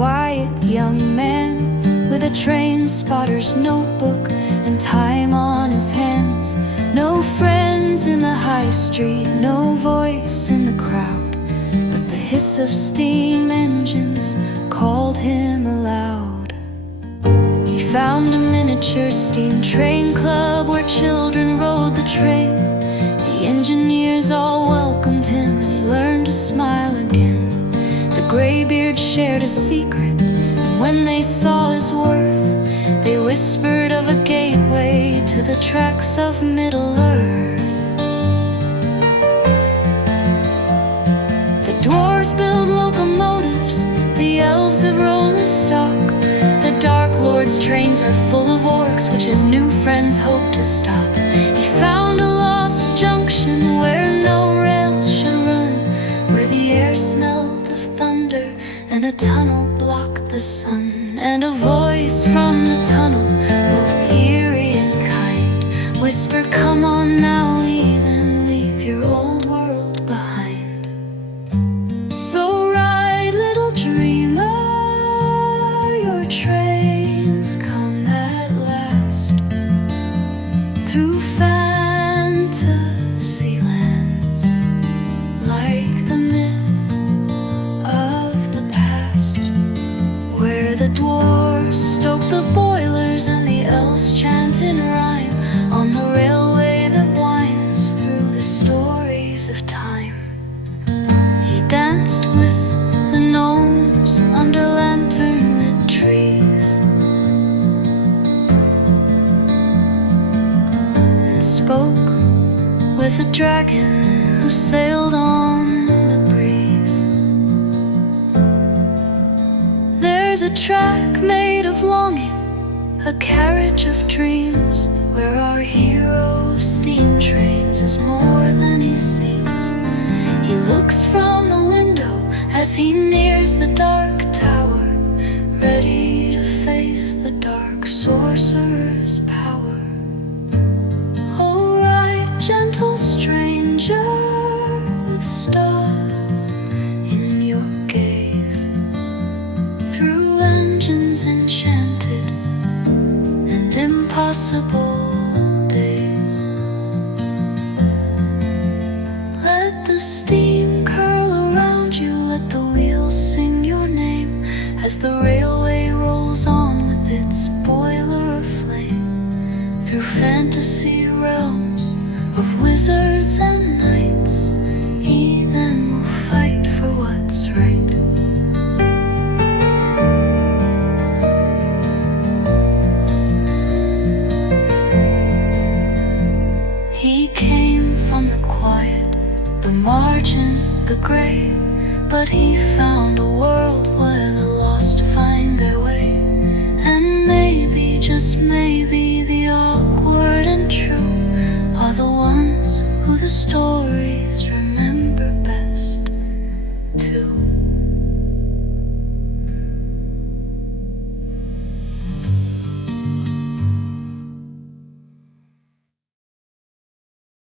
quiet young man with a train spotter's notebook and time on his hands. No friends in the high street, no voice in the crowd, but the hiss of steam engines called him aloud. He found a miniature steam train club where children rode the train. The engineers all welcomed him and he learned to smile again. The graybeard shared a secret, and when they saw his worth, they whispered of a gateway to the tracks of Middle-earth. The dwarves build locomotives, the elves have rolling stock. The Dark Lord's trains are full of orcs, which his new friends hope to stop. He found a lost junction where no rails should run, where the air smelled of thunder and a tunnel blocked the sun. And a voice from the tunnel, both eerie and kind, whispered, "Come on now, heathen, leave your old world behind." So ride, little dreamer, your trains come at last through fantasy lands, like the myth of the past, where the dwarves stoke the boilers and the elves chant in rhyme on the railway that winds through the stories of time. He danced with the gnomes under lantern-lit trees and spoke with a dragon who sailed on the breeze. There's a track made of longing, a carriage of dreams, where our hero of steam trains is more than he seems. He looks from the window as he nears the dark tower, ready to face the dark sorcerer's power. Oh, ride, gentle stranger, with stars in your gaze, through engines enchanted and impossible days. Let the steam curl around you, let the wheels sing your name, as the railway rolls on with its boiler of flame, through fantasy realms of wizards and knights. Heathen will fight for what's right. He came from the quiet, the margin, the gray, but he found a world where the lost find their way. And maybe, just maybe,